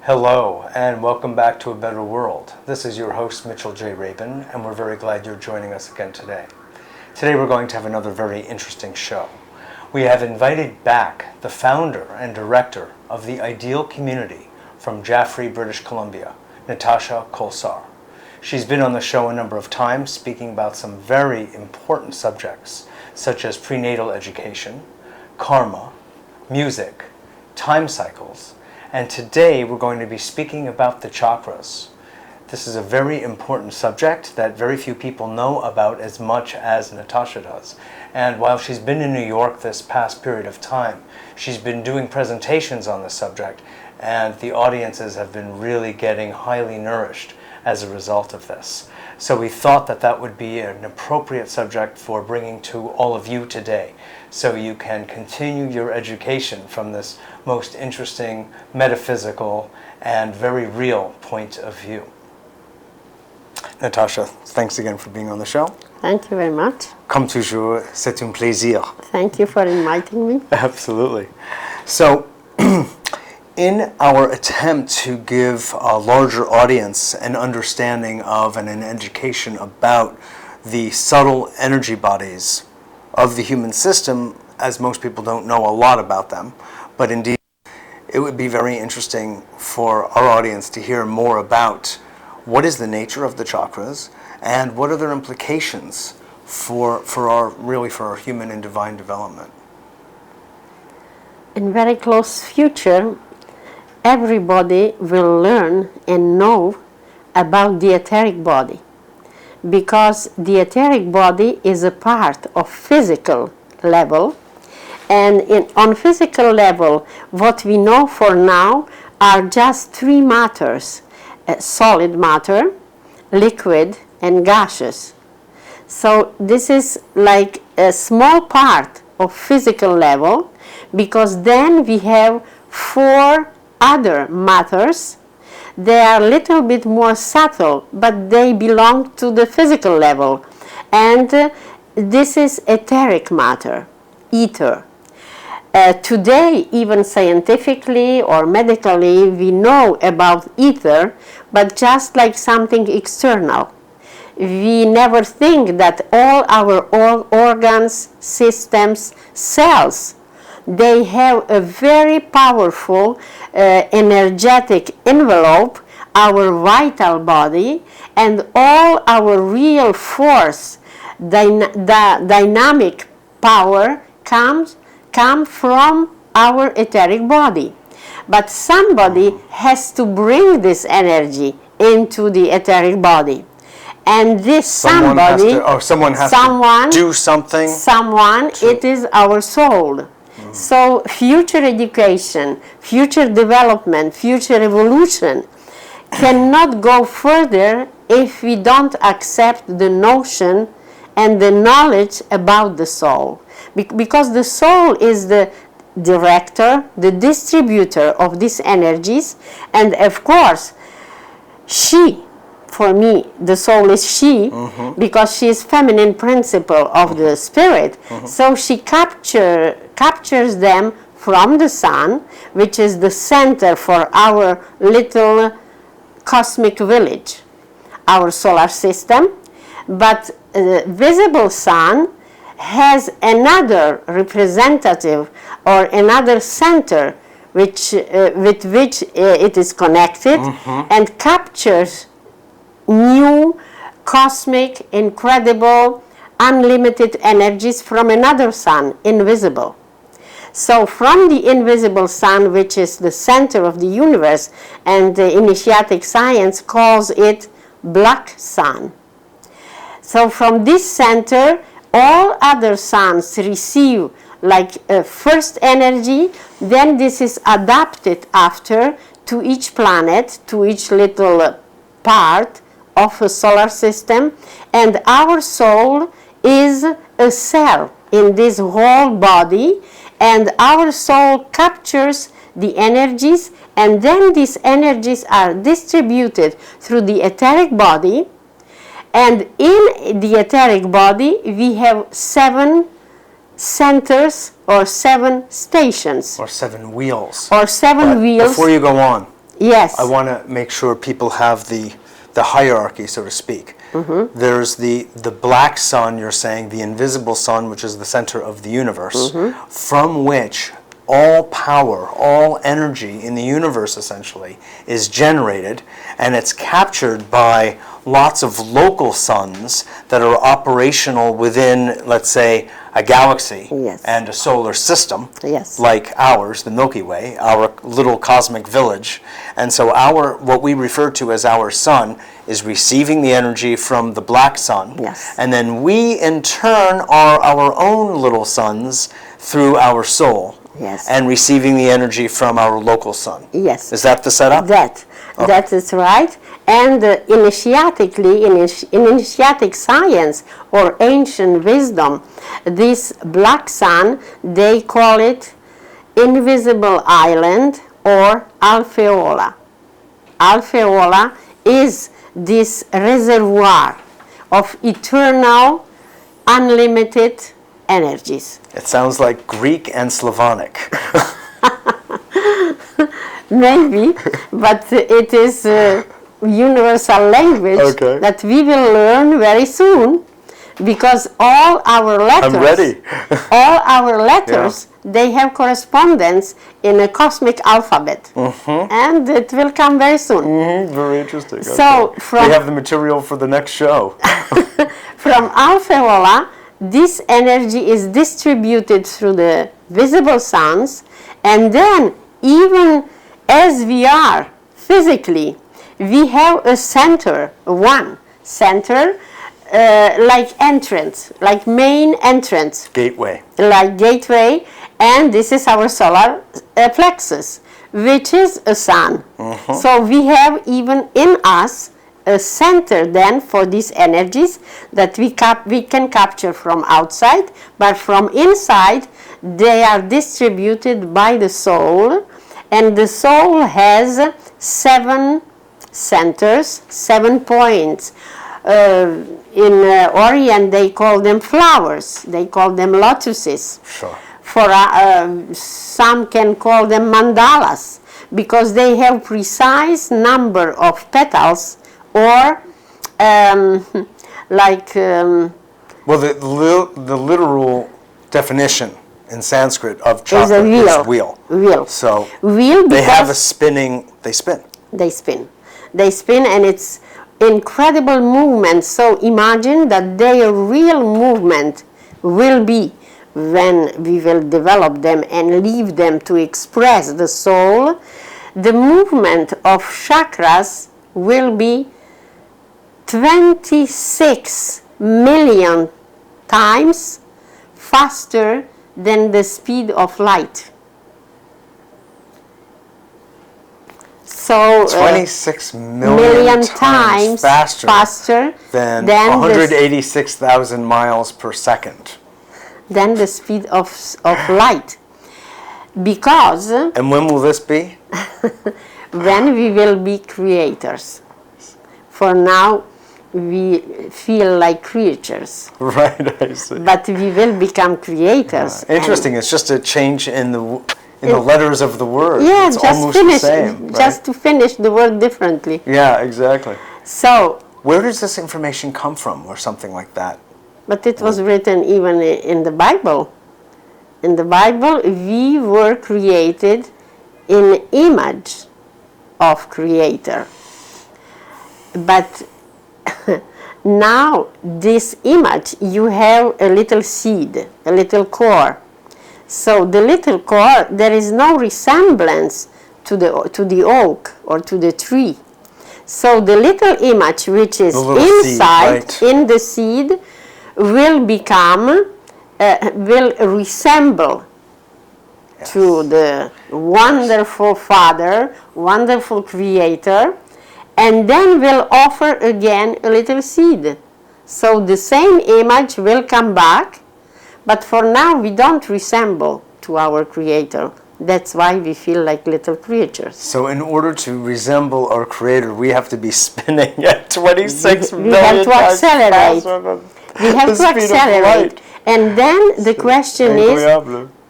Hello, and welcome back to A Better World. This is your host, Mitchell J. Rabin, and we're very glad you're joining us again today. Today we're going to have another very interesting show. We have invited back the founder and director of the Ideal Community from Jaffrey, British Columbia, Natacha Kolesar. She's been on the show a number of times speaking about some very important subjects, such as prenatal education, karma, music, time cycles, and today we're going to be speaking about the chakras. This is a very important subject that very few people know about as much as Natacha does. And while she's been in New York this past period of time, she's been doing presentations on this subject, and the audiences have been really getting highly nourished as a result of this. So we thought that that would be an appropriate subject for bringing to all of you today, so you can continue your education from this most interesting, metaphysical, and very real point of view. Natacha, thanks again for being on the show. Thank you very much. Comme toujours, c'est un plaisir. Thank you for inviting me. Absolutely. So, in our attempt to give a larger audience an understanding of and an education about the subtle energy bodies of the human system, as most people don't know a lot about them, but indeed it would be very interesting for our audience to hear more about what is the nature of the chakras and what are their implications for our human and divine development. In very close future, everybody will learn and know about the etheric body, because the etheric body is a part of physical level, and on physical level what we know for now are just three matters: solid matter, liquid, and gaseous. So this is like a small part of physical level, because then we have four other matters. They are a little bit more subtle, but they belong to the physical level. And this is etheric matter, ether. Today, even scientifically or medically, we know about ether, but just like something external. We never think that all our organs, systems, cells, they have a very powerful energetic envelope, our vital body, and all our real force, dynamic power come from our etheric body. But somebody has to bring this energy into the etheric body. And this someone has to do something. It is our soul. So future education, future development, future evolution cannot go further if we don't accept the notion and the knowledge about the soul. Because the soul is the director, the distributor of these energies, and of course, for me, the soul is she, because she is feminine principle of the spirit. So she captures them from the sun, which is the center for our little cosmic village, our solar system. But visible sun has another representative or another center with which it is connected and captures new cosmic, incredible, unlimited energies from another sun, invisible. So from the invisible sun, which is the center of the universe, and the initiatic science calls it black sun. So from this center, all other suns receive like first energy, then this is adapted after to each planet, to each little part of a solar system, and our soul is a cell in this whole body, and our soul captures the energies, and then these energies are distributed through the etheric body, and in the etheric body we have 7 centers or 7 stations. Or 7 wheels. Or 7 wheels. Before you go on, Yes. I want to make sure people have the hierarchy, so to speak. There's the black sun, you're saying, the invisible sun, which is the center of the universe, from which all power, all energy in the universe essentially is generated, and it's captured by lots of local suns that are operational within, let's say, a galaxy Yes. and a solar system, Yes. like ours, the Milky Way, our little cosmic village. And so what we refer to as our sun is receiving the energy from the black sun. Yes. And then we in turn are our own little suns through our soul. Yes. And receiving the energy from our local sun. Yes. Is that the setup? That is right. And initiatically, in initiatic science or ancient wisdom, this black sun, they call it invisible island or alveola. Alveola is this reservoir of eternal, unlimited energies. It sounds like Greek and Slavonic. Maybe, but it is a universal language that we will learn very soon, because all our letters, I'm ready. all our letters, they have correspondence in a cosmic alphabet, and it will come very soon. Very interesting. So we have the material for the next show. From alveola, this energy is distributed through the visible suns, and then even as we are physically, we have a center, one center, like entrance, like main entrance. Gateway. Like gateway, and this is our solar plexus, which is a sun. So we have even in us a center then for these energies that we can capture from outside, but from inside they are distributed by the soul, and the soul has 7 centers, 7 points. In Orient they call them flowers, they call them lotuses. Sure. For some can call them mandalas, because they have precise number of petals, or well, the literal definition in Sanskrit of chakra is a wheel. is wheel. Wheel. So wheel, they have a spinning. They spin. They spin. They spin, and it's incredible movement. So imagine that their real movement will be when we will develop them and leave them to express the soul. The movement of chakras will be 26 million times faster than the speed of light. So 26 million times faster than 186,000 miles per second. Than the speed of light. Because... And when will this be? When we will be creators. For now, we feel like creatures. Right, I see. But we will become creators. Interesting. It's just a change in the letters of the word. Yeah, it's just almost finish, the same. Right? Just to finish the word differently. Yeah, exactly. So, where does this information come from, or something like that? But it was written even in the Bible. In the Bible, we were created in image of Creator. But now, this image, you have a little seed, a little core. So the little core, there is no resemblance to the oak or to the tree. So the little image which is inside, seed, right, in the seed, will become, will resemble to the wonderful Father, wonderful Creator, and then will offer again a little seed. So the same image will come back, but for now we don't resemble to our Creator. That's why we feel like little creatures. So in order to resemble our Creator, we have to be spinning at 26 million we have to times accelerate. faster than We have the to speed of accelerate. light. And then the question is,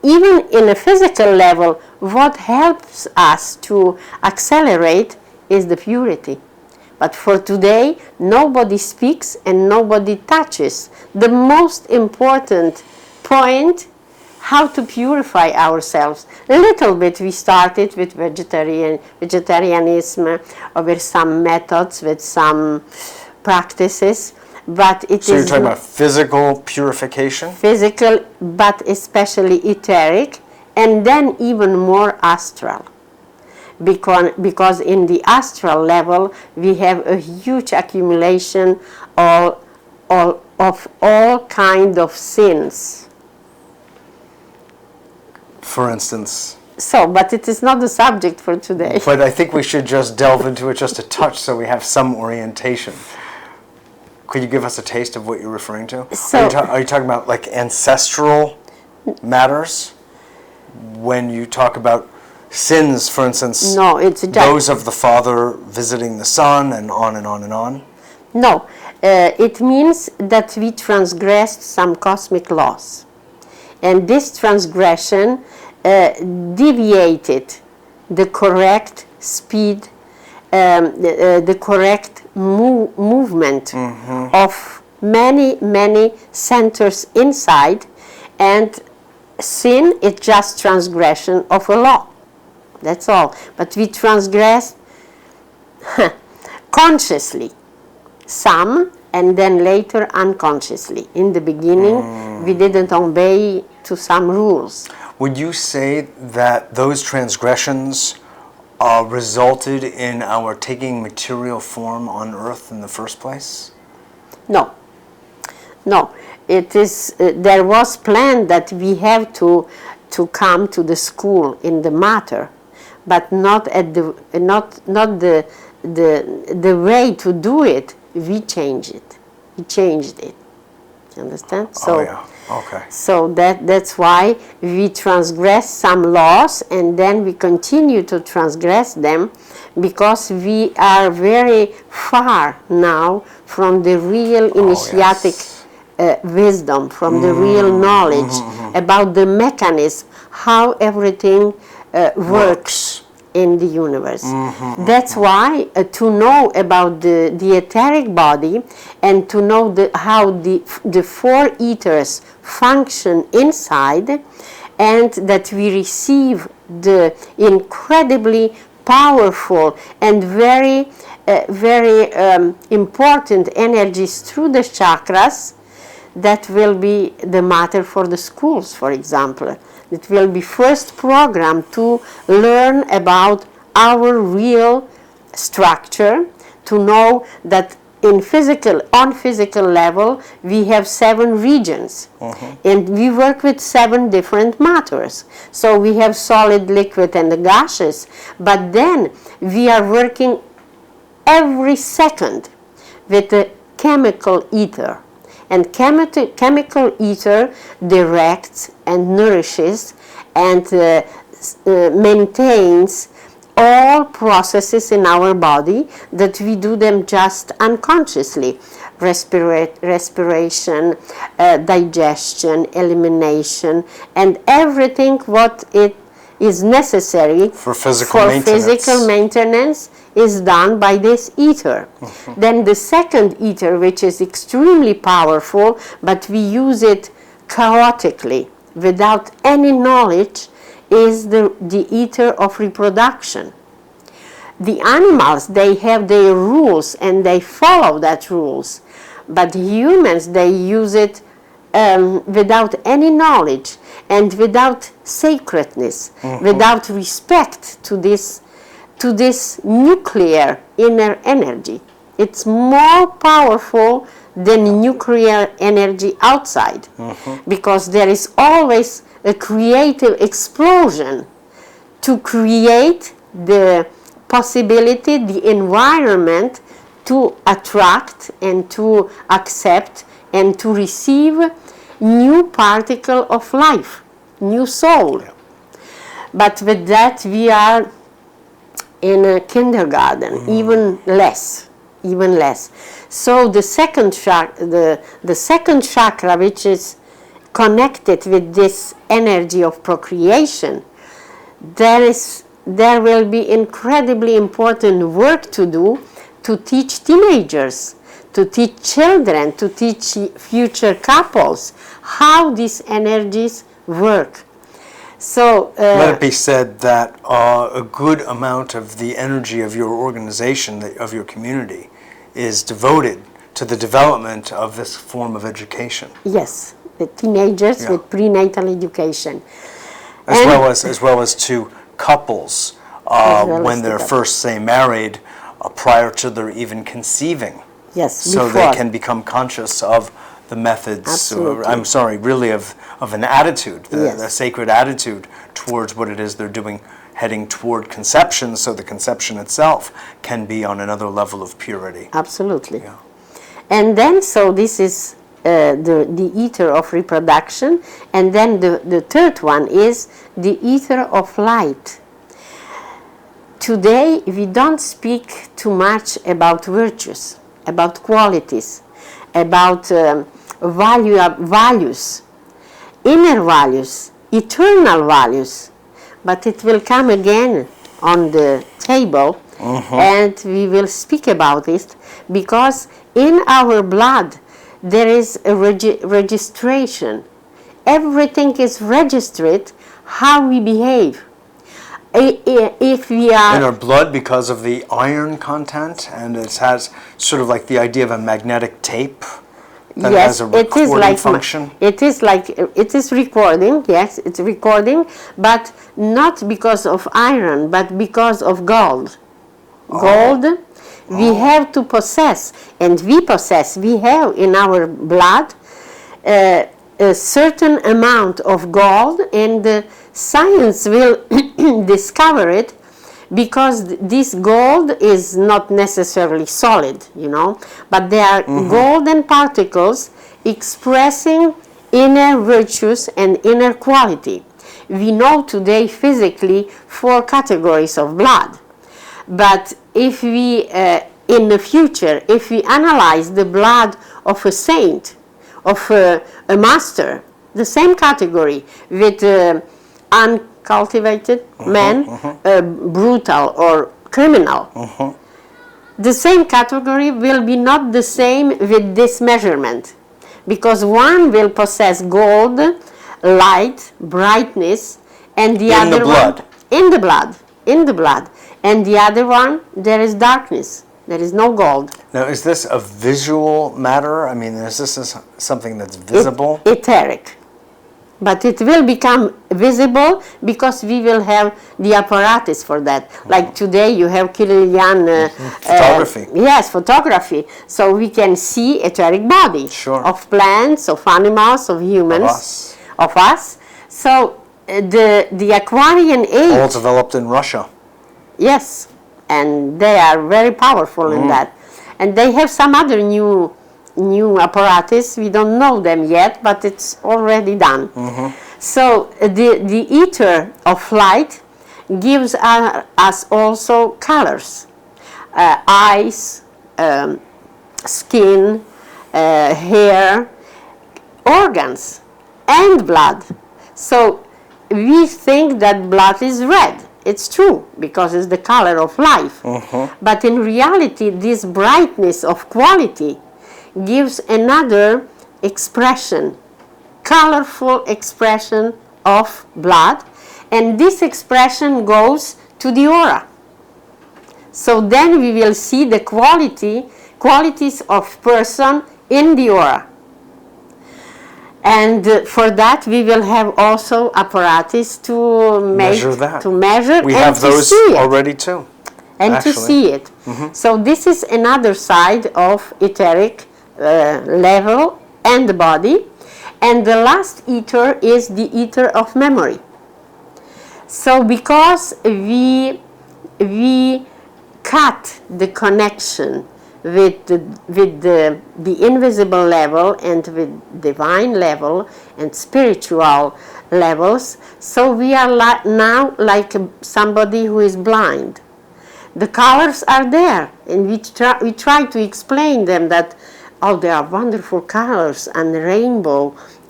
even in a physical level, what helps us to accelerate is the purity. But for today, nobody speaks and nobody touches the most important point, how to purify ourselves. A little bit we started with vegetarianism, or with some methods, with some practices, but it So is... you're talking about physical purification? Physical, but especially etheric, and then even more astral. Because in the astral level, we have a huge accumulation of all kind of sins. For instance? So, but it is not the subject for today. But I think we should just delve into it just a touch so we have some orientation. Could you give us a taste of what you're referring to? So, are you talking about like ancestral matters? When you talk about sins, for instance, no, it's just those of the father visiting the son, and on and on and on? No, it means that we transgressed some cosmic laws. And this transgression deviated the correct speed, the correct movement of many centers inside, and sin is just transgression of a law. That's all. But we transgress consciously, some, and then later unconsciously. In the beginning, we didn't obey to some rules. Would you say that those transgressions resulted in our taking material form on earth in the first place? No. No. It is, there was planned that we have to come to the school in the matter, but not at the the way to do it. We changed it. We changed it. You understand? So, oh yeah. Okay. So that's why we transgress some laws, and then we continue to transgress them, because we are very far now from the real initiatic wisdom, from the real knowledge about the mechanism, how everything works in the universe. That's why to know about the etheric body, and to know how the four ethers function inside, and that we receive the incredibly powerful and very important energies through the chakras, that will be the matter for the schools, for example. It will be first program to learn about our real structure, to know that on physical level, we have 7 regions, and we work with 7 different matters. So we have solid, liquid, and the gaseous, but then we are working every second with the chemical ether. And chemical ether directs and nourishes and maintains all processes in our body, that we do them just unconsciously. Respiration, digestion, elimination, and everything what it is necessary for physical maintenance is done by this ether. Then the second ether, which is extremely powerful, but we use it chaotically, without any knowledge, is the ether of reproduction. The animals, they have their rules and they follow that rules, but humans, they use it without any knowledge and without sacredness, without respect to this nuclear inner energy. It's more powerful than nuclear energy outside, because there is always a creative explosion to create the possibility, the environment to attract and to accept and to receive new particle of life, new soul. But with that we are in a kindergarten, even less. So the second chakra, which is connected with this energy of procreation, there will be incredibly important work to do to teach teenagers, to teach children, to teach future couples how these energies work. So let it be said that a good amount of the energy of your organization, of your community, is devoted to the development of this form of education. Yes, the teenagers with prenatal education, as well as to couples when they're first, say, married, prior to their even conceiving. Yes, so before. They can become conscious of the methods. Really of an attitude, a sacred attitude towards what it is they're doing, heading toward conception, so the conception itself can be on another level of purity. Absolutely. Yeah. And then, so this is the Eater of Reproduction, and then the third one is the Eater of Light. Today, we don't speak too much about virtues, about qualities, about values, inner values, eternal values, but it will come again on the table, and we will speak about it, because in our blood there is a registration. Everything is registered how we behave. If we are in our blood, because of the iron content, and it has sort of like the idea of a magnetic tape that has a recording function. It is recording. Yes, it's recording, but not because of iron, but because of gold. Gold, we have to possess, and we have in our blood a certain amount of gold, and science will discover it, because this gold is not necessarily solid, but they are golden particles expressing inner virtues and inner quality. We know today physically 4 categories of blood, but if we, in the future, if we analyze the blood of a saint, of a master, the same category with uncultivated man, brutal or criminal. The same category will be not the same with this measurement, because one will possess gold, light, brightness, and the other one in the blood, and the other one there is darkness. There is no gold. Now, is this a visual matter? I mean, is this something that's visible? Etheric. But it will become visible because we will have the apparatus for that. Like today you have Kirlian photography. Yes, photography. So we can see etheric body of plants, of animals, of humans, of us. So the Aquarian age. All developed in Russia. Yes, and they are very powerful in that. And they have some other new apparatus. We don't know them yet, but it's already done. So the Eater of Light gives us also colors, eyes, skin, hair, organs, and blood. So we think that blood is red. It's true, because it's the color of life. But in reality, this brightness of quality gives another expression, colorful expression of blood, and this expression goes to the aura. So then we will see the qualities of person in the aura. And for that we will have also apparatus to measure that. We have those already too. And to see it. So this is another side of etheric level and the body. And the last Eater is the Eater of Memory. So because we cut the connection with the invisible level and with divine level and spiritual levels, so we are now like somebody who is blind. The colors are there, and we try to explain them that, oh, they are wonderful colors and rainbow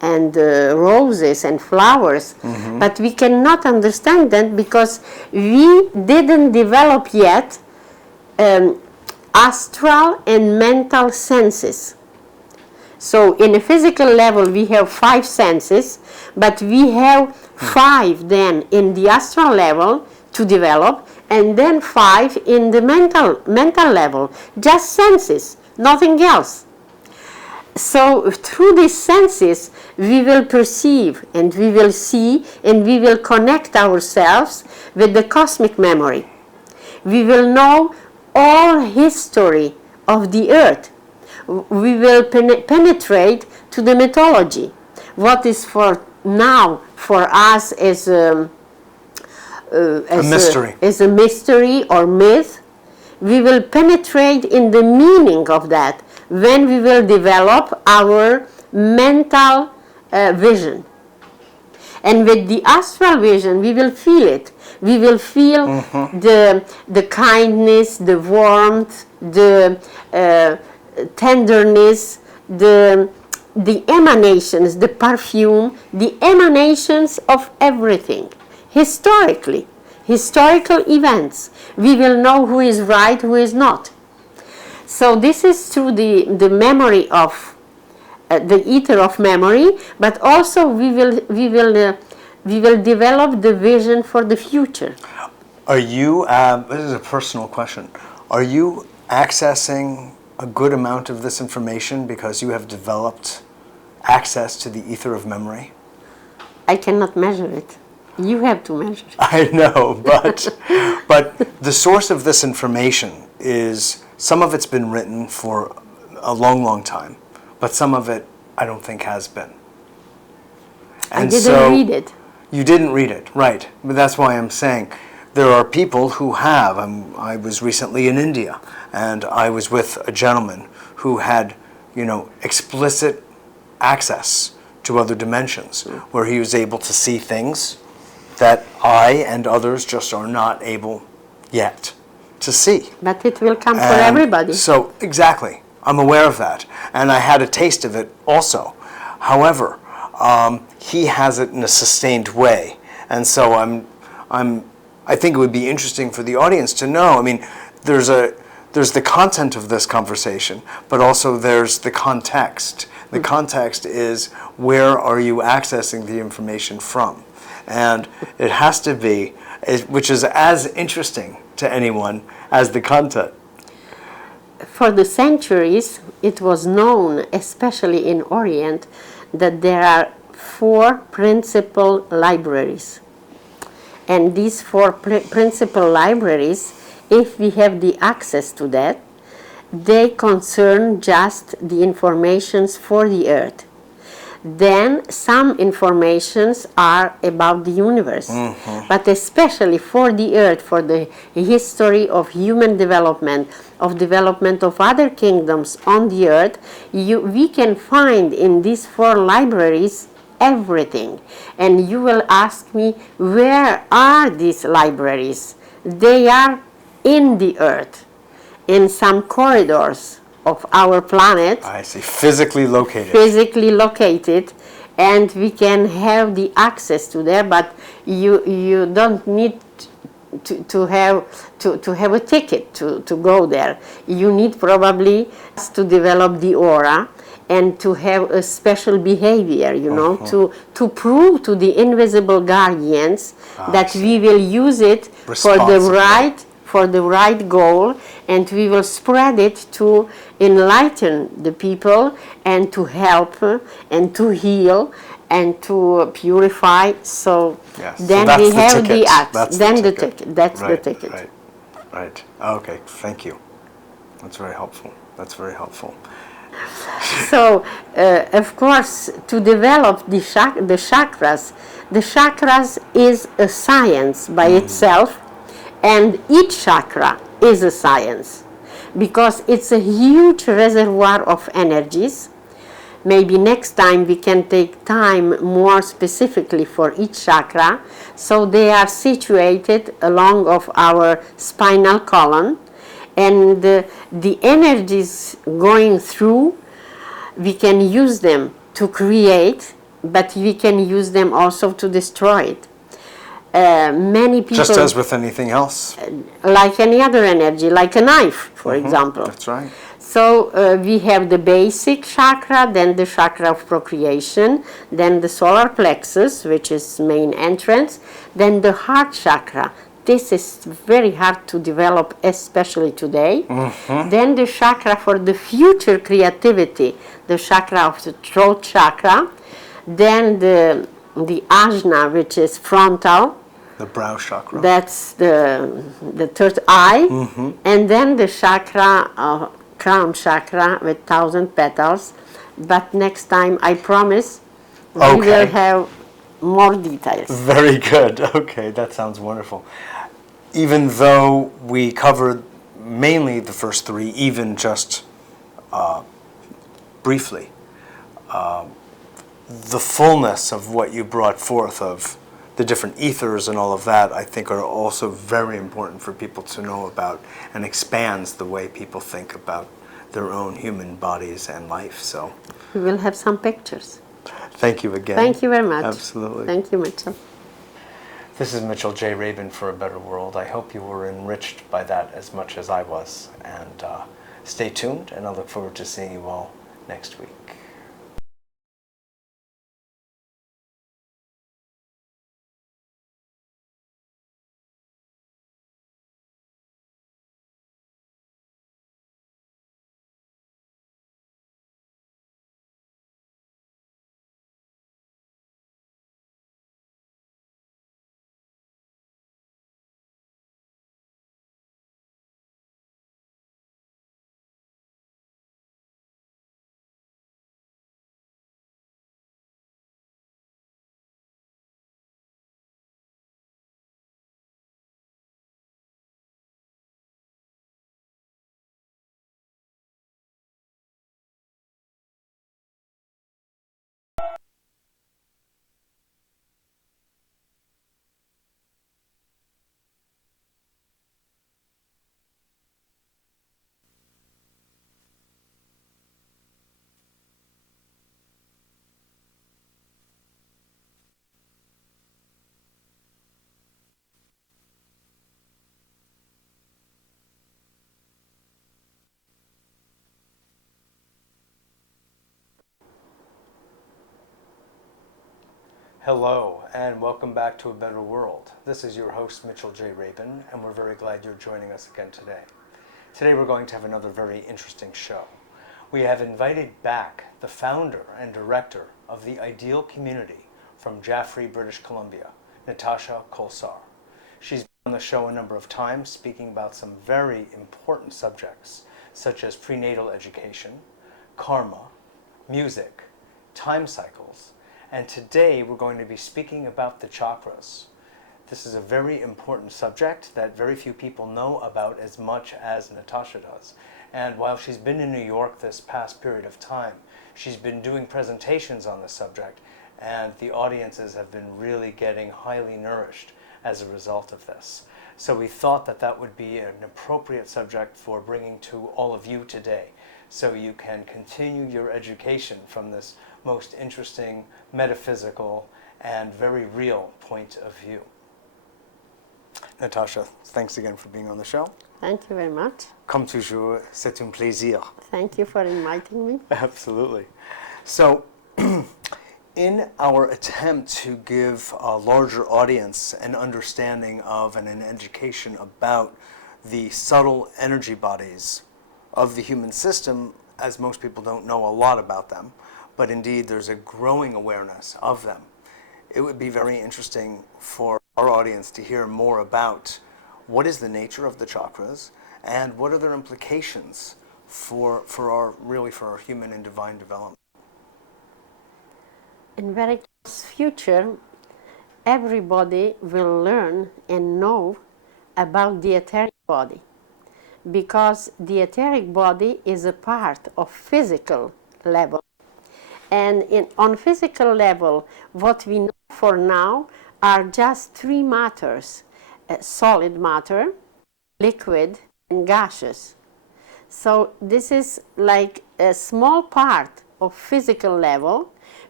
and roses and flowers, but we cannot understand that because we didn't develop yet astral and mental senses. So in a physical level we have 5 senses, but we have 5 then in the astral level to develop, and then 5 in the mental level, just senses, nothing else. So through these senses we will perceive and we will see and we will connect ourselves with the cosmic memory. We will know all history of the earth. We will penetrate to the mythology. What is for now for us as a mystery. As a mystery or myth, we will penetrate in the meaning of that when we will develop our mental vision. And with the astral vision, we will feel it. We will feel the kindness, the warmth, the tenderness, the emanations, the perfume, the emanations of everything. Historically, historical events. We will know who is right, who is not. So this is through the memory of the ether of memory, but also we will develop the vision for the future. Are you? This is a personal question. Are you accessing a good amount of this information because you have developed access to the ether of memory? I cannot measure it. You have to measure it. I know, but the source of this information is, some of it's been written for a long, long time, but some of it I don't think has been. And I didn't read it. You didn't read it, right. But that's why I'm saying there are people who have. I was recently in India, and I was with a gentleman who had, explicit access to other dimensions, where he was able to see things that I and others just are not able yet to see. But it will come for everybody. So, exactly. I'm aware of that. And I had a taste of it also. However, he has it in a sustained way. And so I think it would be interesting for the audience to know. I mean, there's the content of this conversation, but also there's the context. The context is, where are you accessing the information from? And it has to be, which is as interesting to anyone as the content. For the centuries, it was known, especially in Orient, that there are 4 principal libraries. And these 4 principal libraries, if we have the access to that, they concern just the informations for the earth. Then some informations are about the universe, but especially for the earth, for the history of human development, of other kingdoms on the earth, we can find in these 4 libraries everything. And you will ask me, where are these libraries? They are in the earth, in some corridors of our planet. I see. Physically located. Physically located, and we can have the access to there, but you don't need to have a ticket to go there. You need probably to develop the aura and to have a special behavior, to prove to the invisible guardians that we will use it for the right goal, and we will spread it to enlighten the people and to help and to heal and to purify. So then so we have the act. That's then the ticket. That's the ticket. Right. Okay. Thank you. That's very helpful. So, of course, to develop the chakras is a science by itself. And each chakra is a science, because it's a huge reservoir of energies. Maybe next time we can take time more specifically for each chakra. So they are situated along of our spinal column, and the energies going through, we can use them to create but we can use them also to destroy it. Many people, just as with anything else. like any other energy, like a knife, for example. That's right. So we have the basic chakra, then the chakra of procreation, then the solar plexus, which is main entrance, then the heart chakra. This is very hard to develop, especially today. Then the chakra for the future creativity, the chakra of the throat chakra. Then the ajna, which is frontal. The brow chakra. That's the third eye. And then the chakra, crown chakra with 1,000 petals. But next time, I promise, we will have more details. Very good. Okay, that sounds wonderful. Even though we covered mainly the first three, even just briefly, the fullness of what you brought forth of the different ethers and all of that, I think are also very important for people to know about, and expands the way people think about their own human bodies and life. So we will have some pictures. Thank you again. Thank you very much. Absolutely. Thank you, Mitchell. This is Mitchell J. Rabin for A Better World. I hope you were enriched by that as much as I was. And stay tuned, and I look forward to seeing you all next week. Hello, and welcome back to A Better World. This is your host, Mitchell J. Rabin, and we're very glad you're joining us again today. Today we're going to have another very interesting show. We have invited back the founder and director of the Ideal Community from Jaffrey, British Columbia, Natacha Kolesar. She's been on the show a number of times, speaking about some very important subjects, such as prenatal education, karma, music, time cycles, and today we're going to be speaking about the chakras. This is a very important subject that very few people know about as much as Natacha does. And while she's been in New York this past period of time, she's been doing presentations on the subject, and the audiences have been really getting highly nourished as a result of this. So we thought that that would be an appropriate subject for bringing to all of you today, so you can continue your education from this most interesting, metaphysical, and very real point of view. Natacha, thanks again for being on the show. Thank you very much. Comme toujours, c'est un plaisir. Thank you for inviting me. Absolutely. So, in our attempt to give a larger audience an understanding of and an education about the subtle energy bodies of the human system, as most people don't know a lot about them, but indeed there's a growing awareness of them, it would be very interesting for our audience to hear more about what is the nature of the chakras and what are their implications for our human and divine development. In very close future, everybody will learn and know about the etheric body, because the etheric body is a part of physical level. And on physical level, what we know for now are just three matters: solid matter, liquid, and gaseous. So this is like a small part of physical level,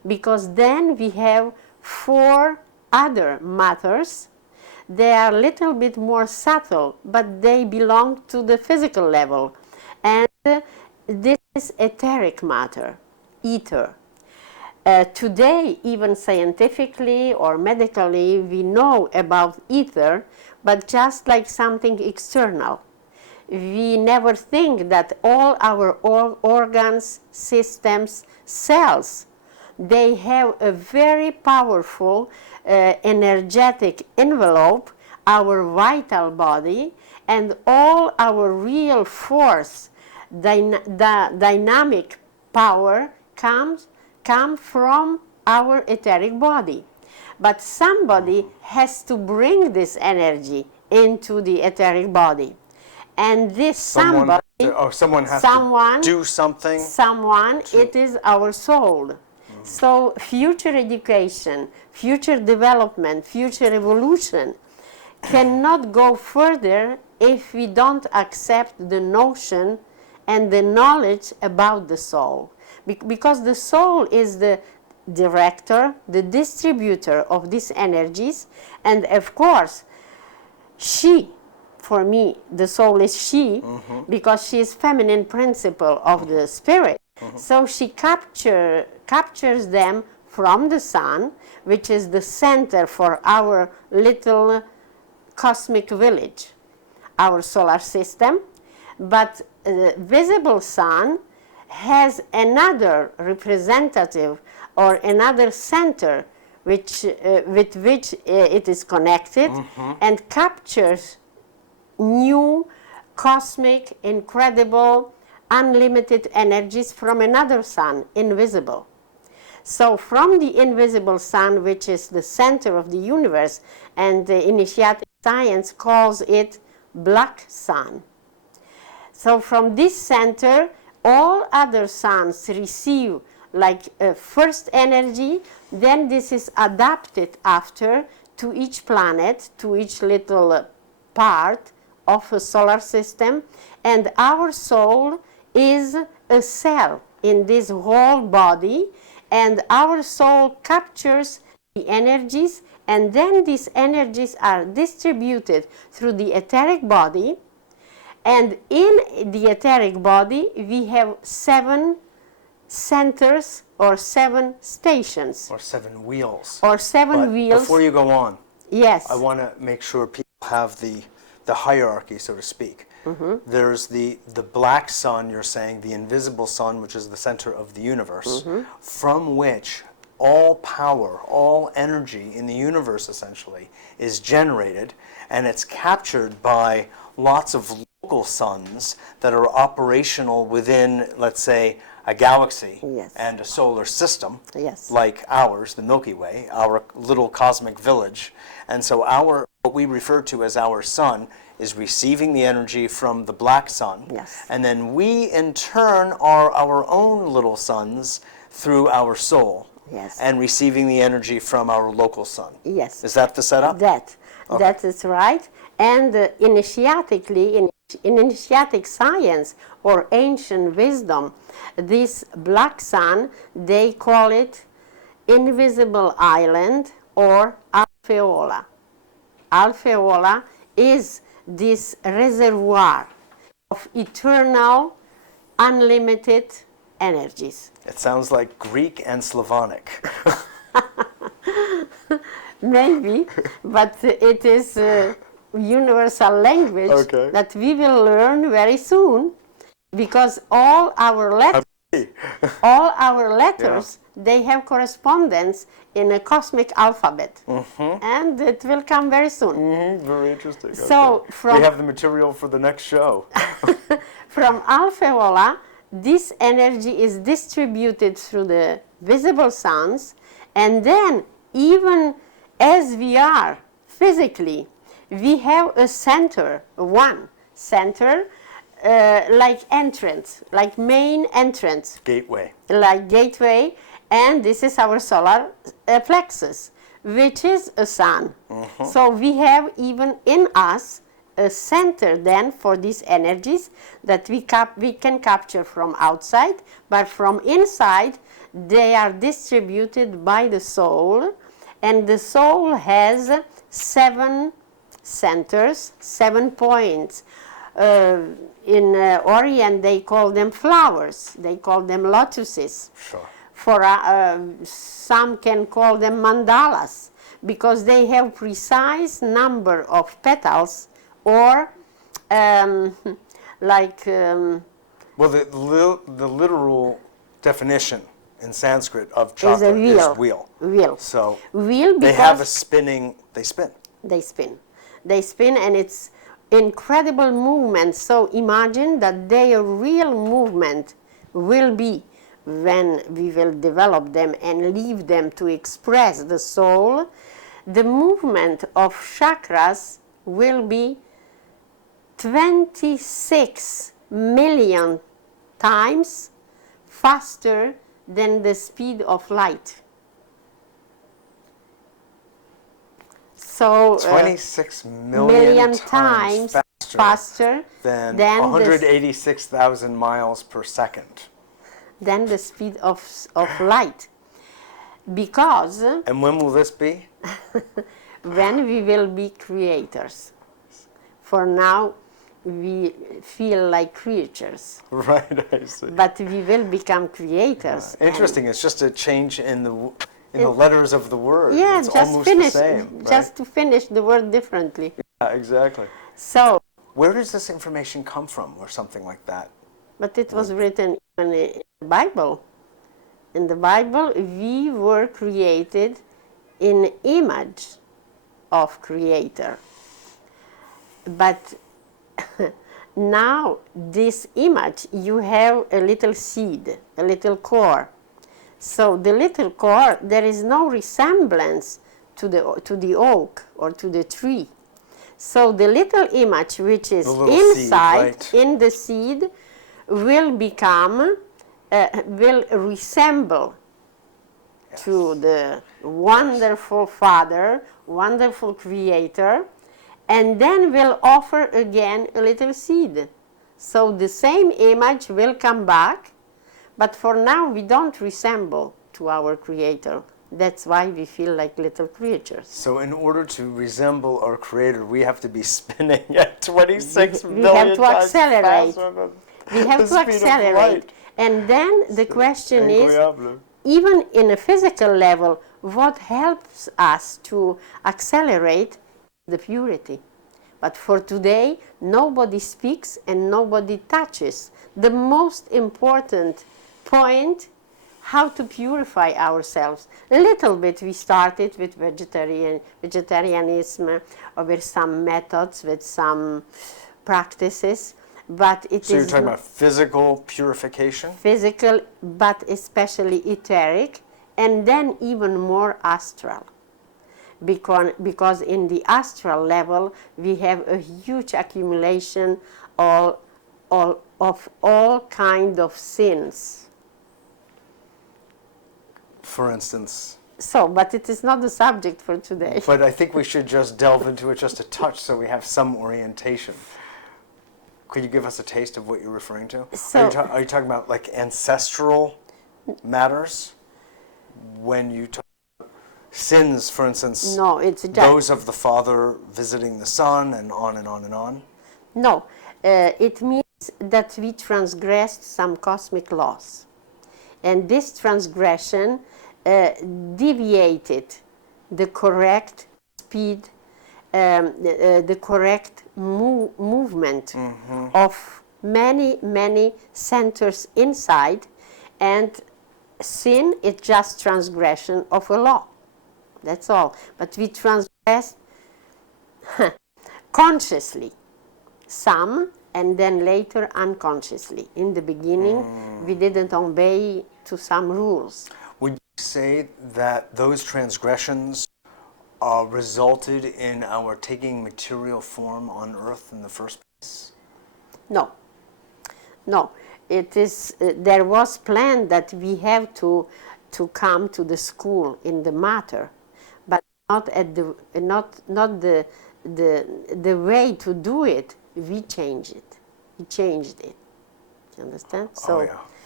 because then we have 4 other matters. They are a little bit more subtle, but they belong to the physical level. And this is etheric matter, ether. Today, even scientifically or medically, we know about ether, but just like something external. We never think that all our organs, systems, cells, they have a very powerful energetic envelope, our vital body, and all our real force, dynamic power come from our etheric body. But somebody has to bring this energy into the etheric body. And this someone has to do something. It is our soul. So future education, future development, future evolution cannot go further if we don't accept the notion and the knowledge about the soul. Because the soul is the director, the distributor of these energies, and of course, she, for me, the soul is she, because she is feminine principle of the spirit. So she captures them from the sun, which is the center for our little cosmic village, our solar system. But visible sun has another representative or another center with which it is connected and captures new cosmic, incredible, unlimited energies from another sun, invisible. So from the invisible sun, which is the center of the universe, and the initiatic science calls it black sun. So from this center, all other suns receive like first energy, then this is adapted after to each planet, to each little part of a solar system, and our soul is a cell in this whole body, and our soul captures the energies, and then these energies are distributed through the etheric body, and in the etheric body we have 7 centers or 7 stations. Or 7 wheels. Or 7 wheels. Before you go on, yes, I want to make sure people have the hierarchy, so to speak. There's the black sun, you're saying, the invisible sun, which is the center of the universe, from which all power, all energy in the universe essentially is generated, and it's captured by lots of local suns that are operational within, let's say, a galaxy yes, and a solar system, yes, like ours, the Milky Way, our little cosmic village. And so what we refer to as our sun is receiving the energy from the black sun. yes, And then we in turn are our own little suns through our soul. yes, And receiving the energy from our local sun. yes. Is that the setup? That is right. And initiatically, in initiatic science or ancient wisdom, this black sun, they call it invisible island or alveola. Alveola is this reservoir of eternal, unlimited energies. It sounds like Greek and Slavonic. Maybe, but it is a universal language that we will learn very soon, because all our letters, they have correspondence in a cosmic alphabet, and it will come very soon. Very interesting. So we have the material for the next show. From alveola, this energy is distributed through the visible suns, and then even as we are physically, we have a center, one center, like entrance, like main entrance. Gateway. Like gateway, and this is our solar plexus, which is a sun. So we have even in us a center then for these energies that we can capture from outside, but from inside they are distributed by the soul, and the soul has 7 centers, 7 points. In Orient, they call them flowers. They call them lotuses. Sure. For some can call them mandalas, because they have precise number of petals, or like. Well, the literal definition in Sanskrit of chakra Is a wheel. is wheel. Wheel. So Wheel, they have a because spinning. They spin. they spin. They spin, and it's incredible movement. So imagine that their real movement will be, when we will develop them and leave them to express the soul, the movement of chakras will be 26 million times faster than the speed of light. So 26 million million times times faster than than 186,000 miles per second. than the speed of light. Because And when will this be? when we will be creators. For now, we feel like creatures, Right, I see. but we will become creators. Interesting. It's just a change in the letters of the word. Yeah, It's just almost finish, the same. Right? just to finish the word differently. Yeah, exactly. So, Where does this information come from, or something like that? but it was written in the Bible. In the Bible, we were created in image of Creator. But now, this image, you have a little seed, a little core. So the little core, there is no resemblance to the oak or to the tree. So the little image which is inside, seed, right. in the seed, will become, will resemble to the wonderful Father, wonderful Creator, and then will offer again a little seed. So the same image will come back, but for now we don't resemble to our Creator. That's why we feel like little creatures. So in order to resemble our Creator, we have to be spinning at 26 We million have to times accelerate. faster than We have the to speed of accelerate. light. And then the question is, Incroyable. even in a physical level, what helps us to accelerate the purity. But for today, nobody speaks and nobody touches the most important point, how to purify ourselves. A little bit we started with vegetarianism, or with some methods, with some practices, but it So you're is talking about physical purification? physical, but especially etheric, and then even more astral. Because in the astral level, we have a huge accumulation of all kind of sins. For instance. So, but it is not the subject for today. But I think we should just delve into it just a touch so we have some orientation. Could you give us a taste of what you're referring to? So, are you talking about like ancestral matters? When you talk about sins, for instance, no, it's just those of the father visiting the son, and on and on and on? No, it means that we transgressed some cosmic laws. And this transgression deviated the correct speed, the correct movement of many centers inside, and sin is just transgression of a law. That's all. But we transgressed consciously, some, and then later unconsciously. In the beginning, we didn't obey to some rules. Would you say that those transgressions resulted in our taking material form on earth in the first place? No. It is. There was planned that we have to come to the school in the matter, but not at the the way to do it. We changed it. Do you understand? So,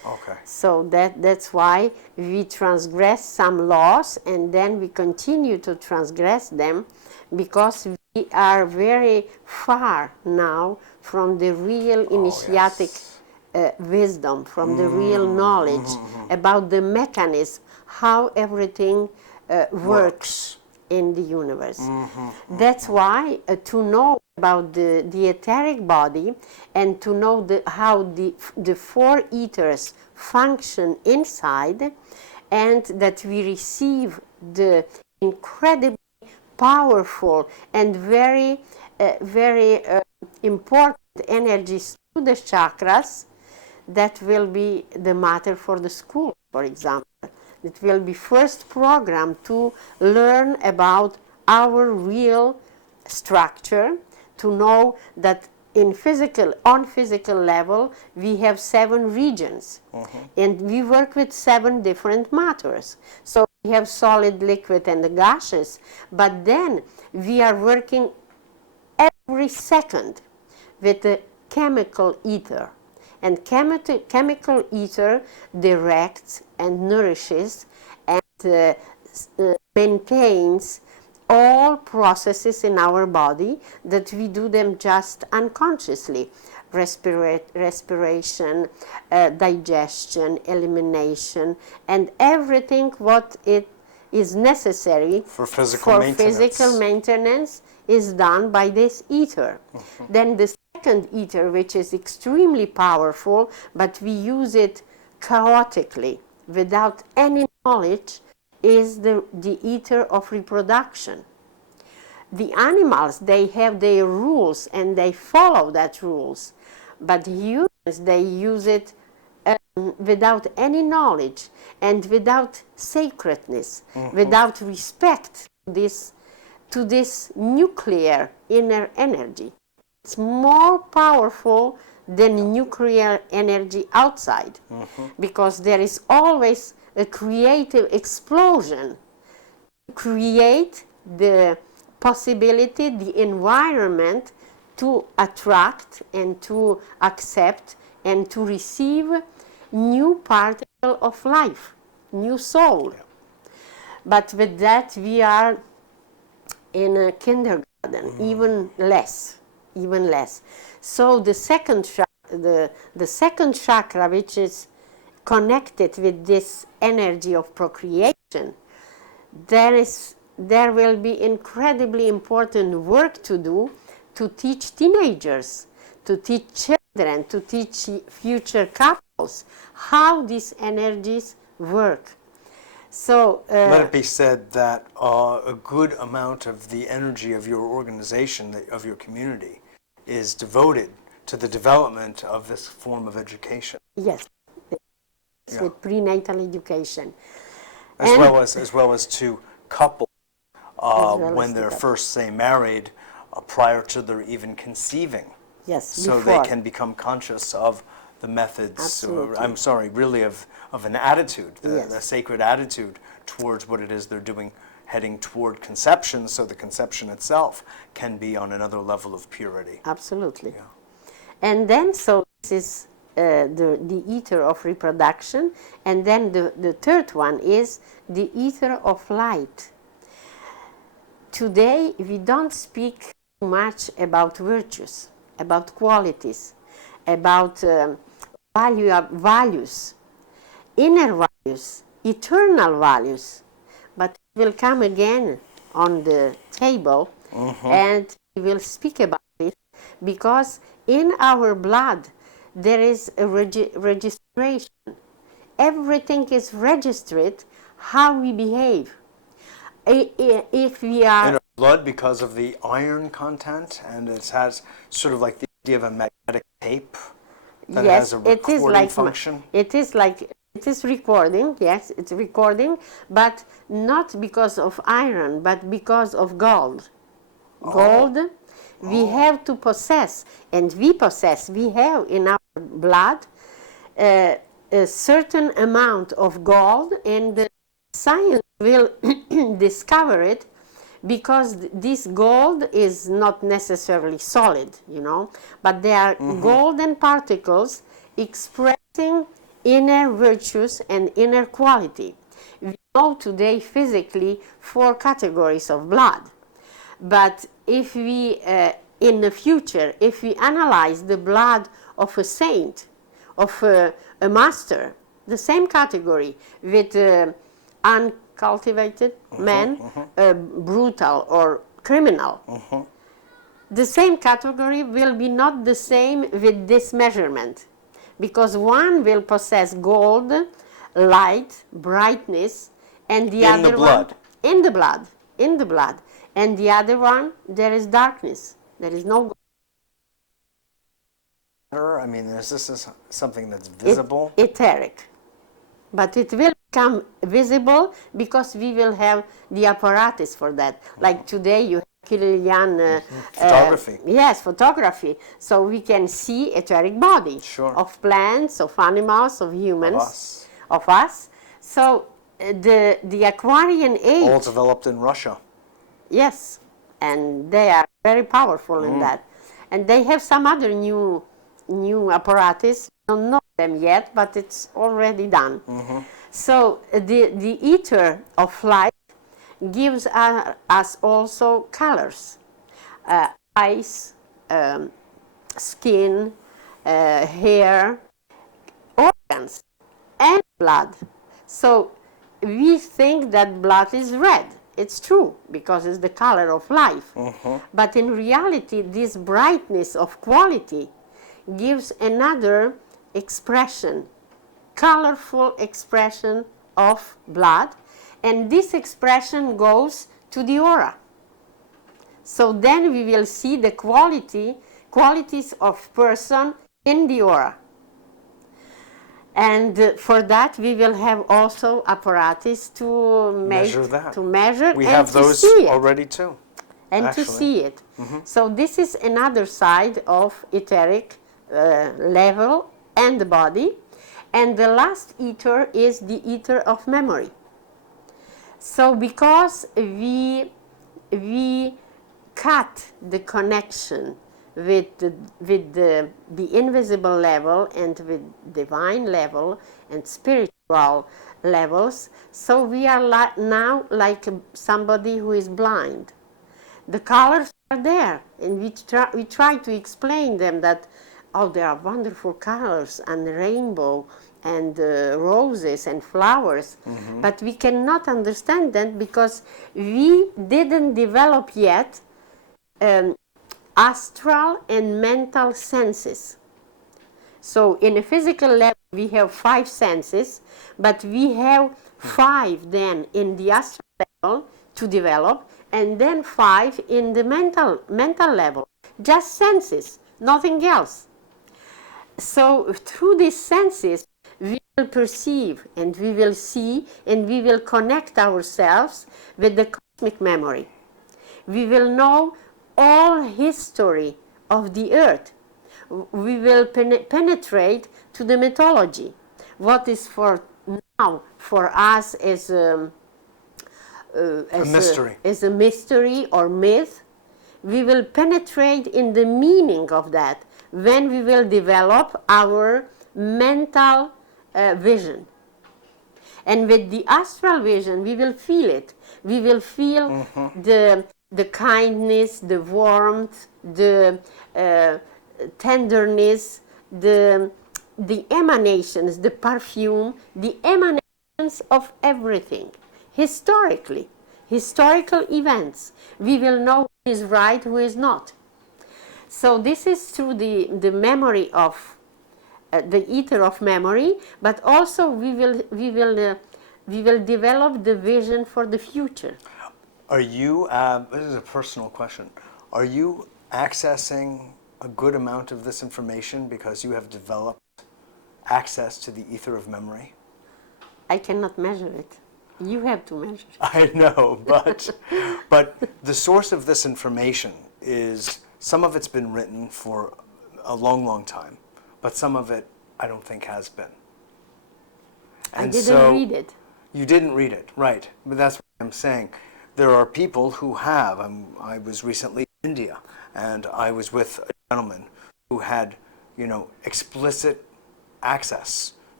Okay. So that's why we transgress some laws and then we continue to transgress them, because we are very far now from the real initiatic wisdom, from the real knowledge about the mechanism, how everything works in the universe. That's why to know about the etheric body and to know how the four ethers function inside, and that we receive the incredibly powerful and very important energies through the chakras, that will be the matter for the school, for example. It will be first program to learn about our real structure, to know that on physical level we have 7 regions, and we work with 7 different matters. So we have solid, liquid and the gaseous, but then we are working every second with the chemical ether. And chemical ether directs and nourishes and maintains all processes in our body that we do them just unconsciously. Respiration, digestion, elimination, and everything what it is necessary for physical maintenance is done by this ether. Then the second ether, which is extremely powerful, but we use it chaotically without any knowledge, is the ether of reproduction. The animals, they have their rules and they follow that rules, but humans, they use it without any knowledge and without sacredness, without respect to this nuclear inner energy. It's more powerful than nuclear energy outside, because there is always a creative explosion to create the possibility, the environment to attract and to accept and to receive new particle of life, new soul. But with that we are in a kindergarten, even less. So the second chakra, which is connected with this energy of procreation, there will be incredibly important work to do, to teach teenagers, to teach children, to teach future couples how these energies work. So let it be said that a good amount of the energy of your organization, of your community, is devoted to the development of this form of education. Yes, with prenatal education, as well as to couples when they're first, say, married, prior to their even conceiving. Yes, so before. They can become conscious of the methods. Absolutely. I'm sorry, really of an attitude, Yes. the sacred attitude towards what it is they're doing, heading toward conception, so the conception itself can be on another level of purity. Absolutely. Yeah. And then, so this is the ether of reproduction, and then the third one is the ether of light. Today we don't speak much about virtues, about qualities, about values, inner values, eternal values, but it will come again on the table, and we will speak about it, because in our blood there is a registration. Everything is registered, how we behave. If we are In our blood, because of the iron content, and it has sort of like the idea of a magnetic tape that has a recording function. It is recording, yes, it's recording, but not because of iron, but because of gold. Gold, we have to possess, and we have in our blood a certain amount of gold, and the science will discover it, because this gold is not necessarily solid, but there are golden particles expressing inner virtues and inner quality. We know today physically 4 categories of blood. But if we, in the future, if we analyze the blood of a saint, of a master, the same category with uncultivated man, brutal or criminal, the same category will be not the same with this measurement, because one will possess gold, light, brightness, and the In the other blood. one in the blood, and the other one there is darkness. There is no gold. I mean, is this something that's visible? Etheric, but it will become visible because we will have the apparatus for that. Like today, you have Kirlian photography. Yes, photography. So we can see etheric body of plants, of animals, of humans, of us. So the Aquarian age. All developed in Russia. Yes, and they are very powerful in that. And they have some other new apparatus. I don't know them yet, but it's already done. So the Eater of light gives us also colors, eyes, skin, hair, organs, and blood. So we think that blood is red. It's true, because it's the color of life. But in reality, this brightness of quality gives another expression, colorful expression of blood, and this expression goes to the aura. So then we will see the qualities of person in the aura. And for that we will have also apparatus to measure that. To measure. We and have to those see it. already too. And actually. to see it. So this is another side of etheric level and the body. And the last ether is the ether of memory. So because we cut the connection with the invisible level and with divine level and spiritual levels, so we are now like somebody who is blind. The colors are there, and we try to explain them that, oh, there are wonderful colors and rainbow and roses and flowers, but we cannot understand them because we didn't develop yet astral and mental senses. So in a physical level we have 5 senses, but we have 5 then in the astral level to develop, and then 5 in the mental level. Just senses, nothing else. So through these senses we will perceive and we will see and we will connect ourselves with the cosmic memory. We will know all history of the earth. We will penetrate to the mythology. What is for now for us as a mystery. As a mystery or myth, we will penetrate in the meaning of that when we will develop our mental vision. And with the astral vision, we will feel it. We will feel the kindness, the warmth, the tenderness, the emanations, the perfume, the emanations of everything. Historical events. We will know who is right, who is not. So this is through the memory of the ether of memory, but also we will develop the vision for the future. Are you? This is a personal question. Are you accessing a good amount of this information because you have developed access to the ether of memory? I cannot measure it. You have to measure it. I know, but the source of this information is, some of it's been written for a long time, but some of it I don't think has been. And I didn't read it. You didn't read it, right. But that's what I'm saying. There are people who have. I was recently in India, and I was with a gentleman who had, explicit access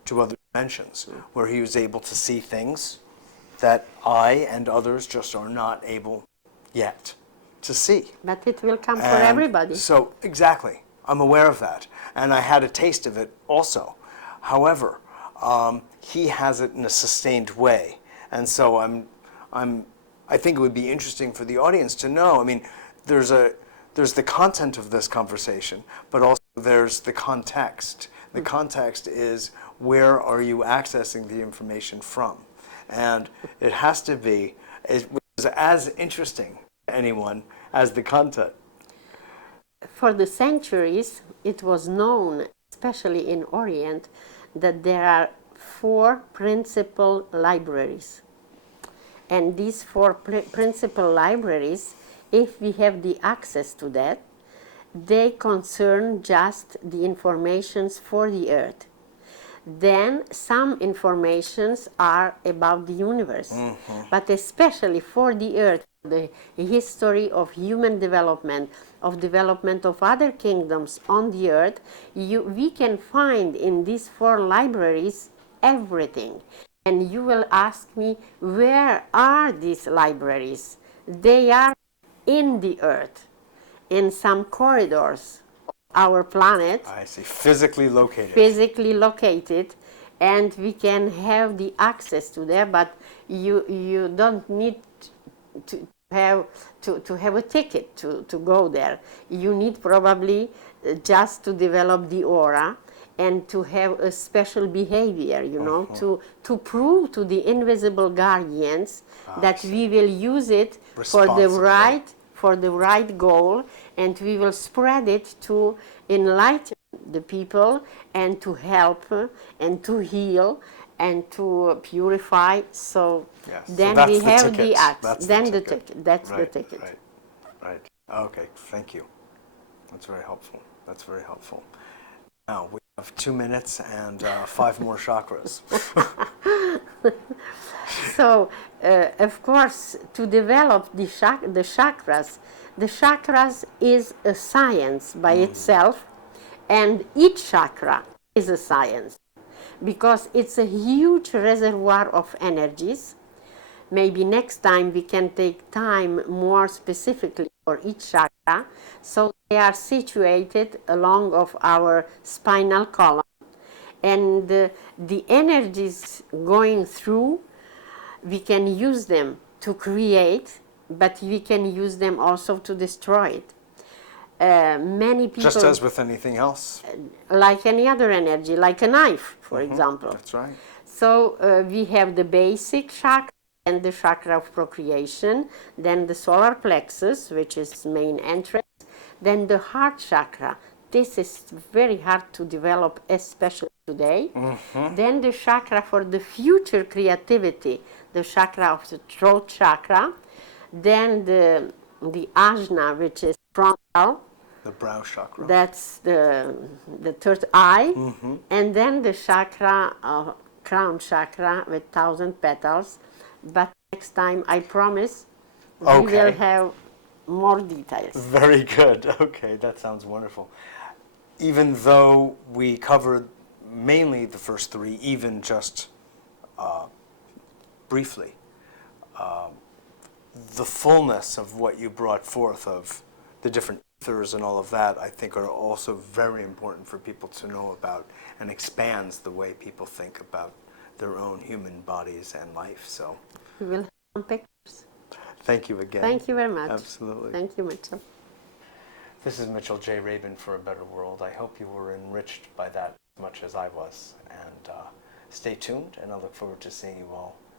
to other dimensions, where he was able to see things that I and others just are not able yet to see. But it will come for And everybody. So, exactly. I'm aware of that. And I had a taste of it also. However, he has it in a sustained way. And so I think it would be interesting for the audience to know. I mean, there's the content of this conversation, but also there's the context. The context is, where are you accessing the information from? And it has to be as interesting to anyone as the content. For the centuries, it was known, especially in Orient, that there are 4 principal libraries. And these 4 principal libraries, if we have the access to that, they concern just the informations for the earth. Then some informations are about the universe, but especially for the earth, the history of human development, of other kingdoms on the earth, we can find in these 4 libraries everything. And you will ask me, where are these libraries? They are in the earth, in some corridors of our planet. I see. Physically located. Physically located, and we can have the access to there, but you don't need to have a ticket to go there. You need probably just to develop the aura and to have a special behavior, to prove to the invisible guardians that we will use it for the right goal, and we will spread it to enlighten the people and to help and to heal and to purify. So Yes. then So we that's have the the ticket. act. That's Then the the ticket. ticket. That's Right, the ticket. Right. Okay. Thank you. That's very helpful. That's very helpful. Now we have 2 minutes and 5 more chakras. So, of course, to develop the chakras is a science by itself, and each chakra is a science, because it's a huge reservoir of energies. Maybe next time we can take time more specifically for each chakra. So they are situated along of our spinal column, and the energies going through, we can use them to create, but we can use them also to destroy it. Many people, Just as with anything else. like any other energy, like a knife, for example. That's right. So we have the basic chakra and the chakra of procreation, then the solar plexus, which is main entrance, then the heart chakra. This is very hard to develop, especially today. Then the chakra for the future creativity, the chakra of the throat chakra. Then the ajna, which is frontal. The brow chakra. That's the third eye. And then the chakra, crown chakra with 1,000 petals. But next time, I promise, we will have more details. Very good. Okay, that sounds wonderful. Even though we covered mainly the first 3, even just briefly, the fullness of what you brought forth of the different ethers and all of that, I think, are also very important for people to know about, and expands the way people think about their own human bodies and life. So We will have some pictures. thank you again. Thank you very much. Absolutely. Thank you, Mitchell. This is Mitchell J. Rabin for A Better World. I hope you were enriched by that as much as I was. And stay tuned, and I look forward to seeing you all